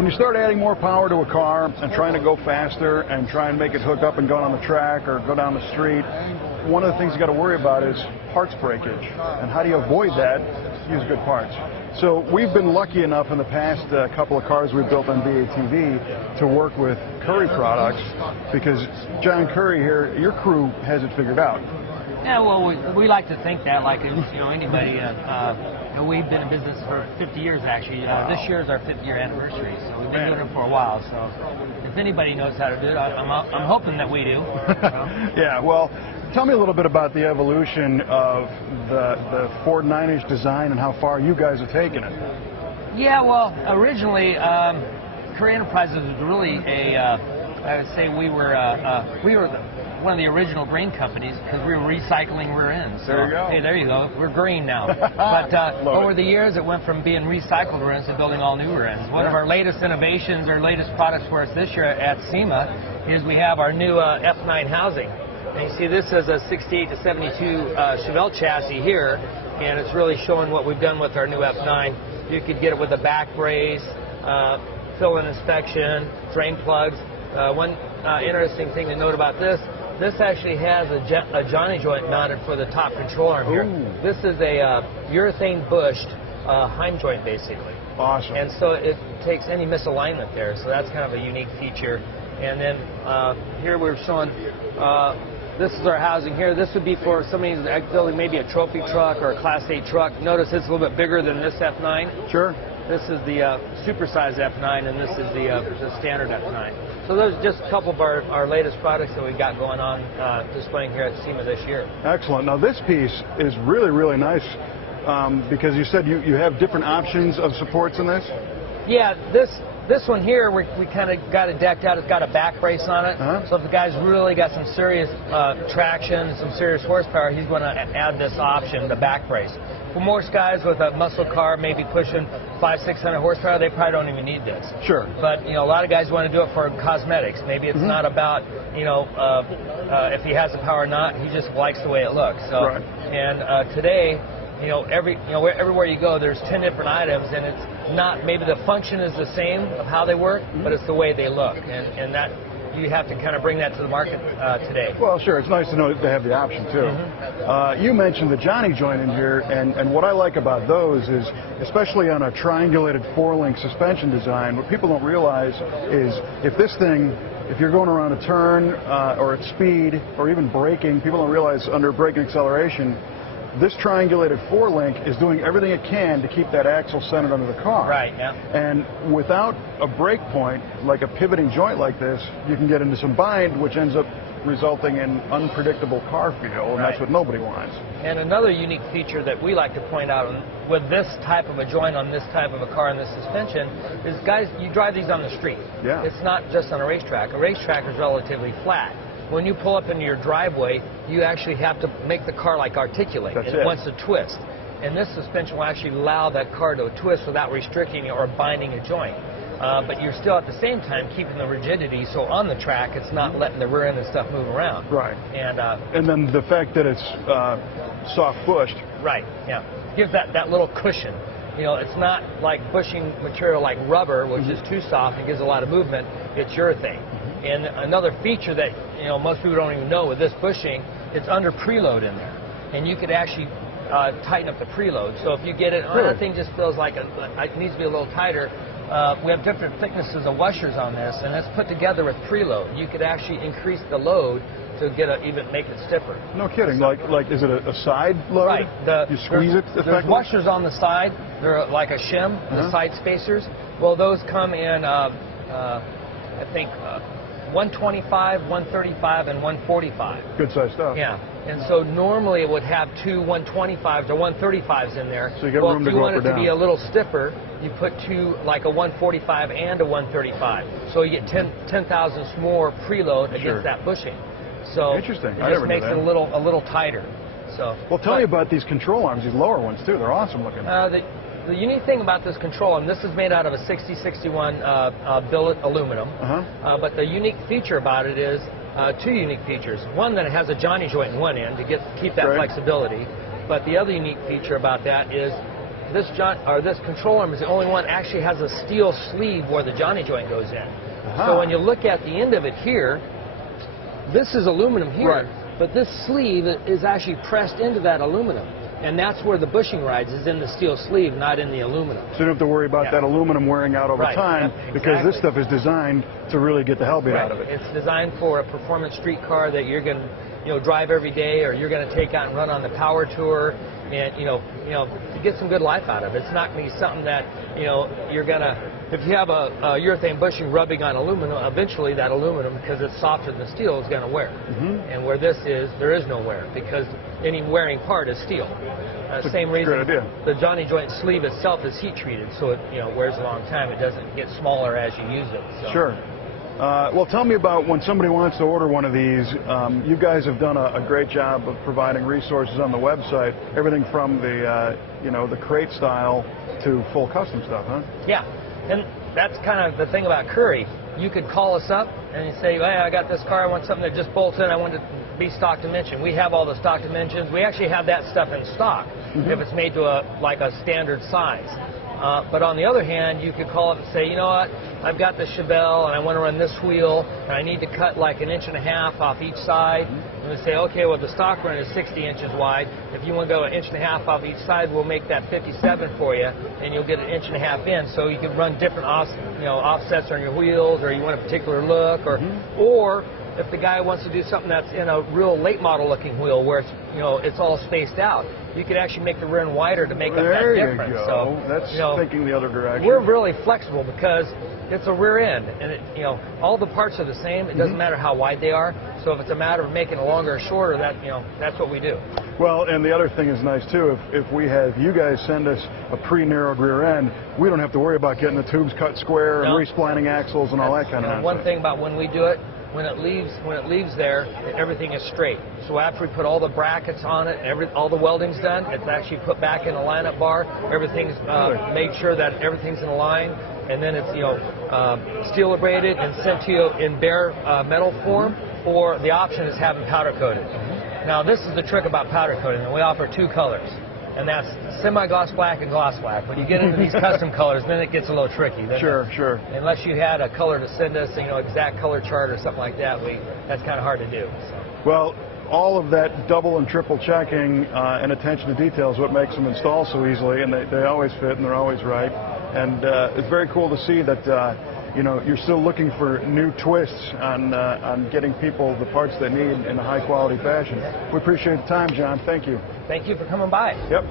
When you start adding more power to a car and trying to go faster and try and make it hook up and go on the track or go down the street, one of the things you got to worry about is parts breakage. And how do you avoid that? Use good parts. So we've been lucky enough in the past couple of cars we've built on BATV to work with Currie products, because John Currie here, your crew has it figured out. Yeah, well, we like to think that, like, anybody. We've been in business for 50 years, actually. This year is our 50-year anniversary, so we've been doing it for a while. So if anybody knows how to do it, I'm hoping that we do. Yeah, well, tell me a little bit about the evolution of the Ford 9-inch design and how far you guys have taken it. Yeah, well, originally, Currie Enterprises was really I would say we were one of the original green companies, because we were recycling rear ends. So, there you go. Hey, there you go. We're green now. But over the years, it went from being recycled rear ends to building all new rear ends. One of our latest innovations, our latest products for us this year at SEMA, is we have our new F9 housing. And you see, this is a 68 to 72 Chevelle chassis here, and it's really showing what we've done with our new F9. You could get it with a back brace, fill-in inspection, drain plugs. One interesting thing to note about this actually has a Johnny joint mounted for the top control arm here. Ooh. This is a urethane bushed Heim joint, basically. Awesome. And so it takes any misalignment there, so that's kind of a unique feature. And then here we're showing, this is our housing here. This would be for somebody who's building maybe a trophy truck or a Class 8 truck. Notice it's a little bit bigger than this F9. Sure. This is the supersized F9, and this is the standard F9. So those are just a couple of our latest products that we got going on displaying here at SEMA this year. Excellent. Now this piece is really, really nice because you said you have different options of supports in this? Yeah, this one here, we kind of got it decked out. It's got a back brace on it. So if the guy's really got some serious traction, some serious horsepower, he's going to add this option, the back brace. For most guys with a muscle car, maybe pushing 500-600 horsepower, they probably don't even need this. Sure. But a lot of guys want to do it for cosmetics. Maybe it's not about if he has the power or not. He just likes the way it looks. So, right. And today, everywhere you go, there's 10 different items, and it's not, maybe the function is the same of how they work, but it's the way they look, and that you have to kind of bring that to the market today. Well, sure, it's nice to know that they have the option too. You mentioned the Johnny joint in here, and what I like about those is, especially on a triangulated 4-link suspension design, what people don't realize is if you're going around a turn or at speed or even braking, people don't realize under braking acceleration, this triangulated 4-link is doing everything it can to keep that axle centered under the car. Right, yeah. And without a brake point, like a pivoting joint like this, you can get into some bind, which ends up resulting in unpredictable car feel, and that's what nobody wants. And another unique feature that we like to point out with this type of a joint on this type of a car and this suspension is, guys, you drive these on the street. Yeah. It's not just on a racetrack. A racetrack is relatively flat. When you pull up into your driveway, you actually have to make the car articulate. It wants to twist. And this suspension will actually allow that car to twist without restricting it or binding a joint. But you're still at the same time keeping the rigidity, so on the track it's not letting the rear end and stuff move around. Right. And then the fact that it's soft bushed. Right, yeah. Gives that little cushion. It's not like bushing material like rubber, which is too soft and gives a lot of movement. It's urethane. And another feature that most people don't even know with this bushing, it's under preload in there, and you could actually tighten up the preload. So if you get it, that thing just feels like it needs to be a little tighter. We have different thicknesses of washers on this, and it's put together with preload. You could actually increase the load to even make it stiffer. No kidding. So, like is it a side load? Right. You squeeze it. There's washers on the side. They're like a shim, the side spacers. Well, those come in, I think. 125, 135, and 145. Good size stuff. Yeah. And so normally it would have two 125s or 135s in there. So you get room to go up or down. If you want it to be a little stiffer, you put two, like a 145 and a 135. So you get 10 thousandths more preload against that bushing. So interesting. It just makes it a little tighter. So. Well, tell me about these control arms, these lower ones too. They're awesome looking. The unique thing about this control arm, this is made out of a 6061 billet aluminum, but the unique feature about it is two unique features. One, that it has a Johnny joint in one end to keep that flexibility, but the other unique feature about that is this control arm is the only one that actually has a steel sleeve where the Johnny joint goes in. So when you look at the end of it here, this is aluminum here, but this sleeve is actually pressed into that aluminum. And that's where the bushing rides, is in the steel sleeve, not in the aluminum. So you don't have to worry about that aluminum wearing out over time, because this stuff is designed to really get the hell beat out of it. It's designed for a performance street car that you're going to drive every day, or you're going to take out and run on the power tour, and to get some good life out of it. It's not going to be something that you're going to. If you have a urethane bushing rubbing on aluminum, eventually that aluminum, because it's softer than steel, is going to wear. And where this is, there is no wear, because any wearing part is steel. Same reason the Johnny joint sleeve itself is heat treated, so it wears a long time. It doesn't get smaller as you use it. So. Sure. Well, tell me about when somebody wants to order one of these. You guys have done a great job of providing resources on the website. Everything from the the crate style to full custom stuff, huh? Yeah. And that's kind of the thing about Currie. You could call us up and you say, hey, I got this car, I want something that just bolts in, I want it to be stock dimension. We have all the stock dimensions. We actually have that stuff in stock if it's made to a standard size. But on the other hand, you could call up and say, you know what, I've got the Chevelle and I want to run this wheel and I need to cut like 1.5 inches off each side. And we say, okay, well, the stock run is 60 inches wide. If you want to go 1.5 inches off each side, we'll make that 57 for you, and you'll get 1.5 inches in. So you can run different offsets on your wheels, or you want a particular look, or if the guy wants to do something that's in a real late model looking wheel where it's all spaced out, you could actually make the rear end wider to make up that difference. There you go. That's thinking the other direction. We're really flexible because it's a rear end, and all the parts are the same. It doesn't matter how wide they are. So if it's a matter of making it longer or shorter, that's what we do. Well, and the other thing is nice too. If we have you guys send us a pre-narrowed rear end, we don't have to worry about getting the tubes cut square and resplining axles and all that kind of stuff. One thing about when we do it, when it leaves there, everything is straight. So after we put all the brackets on it, all the welding's done, it's actually put back in the lineup bar. Everything's made sure that everything's in line, and then it's steel abraded and sent to you in bare metal form, or the option is having powder coated. Now this is the trick about powder coating, and we offer 2 colors. And that's semi-gloss black and gloss black. When you get into these custom colors, then it gets a little tricky. Sure. Unless you had a color to send us, exact color chart or something like that, that's kind of hard to do. So. Well, all of that double and triple checking and attention to detail is what makes them install so easily, and they always fit and they're always right. And it's very cool to see that you're still looking for new twists on getting people the parts they need in a high quality fashion. We appreciate the time, John. Thank you. Thank you for coming by. Yep.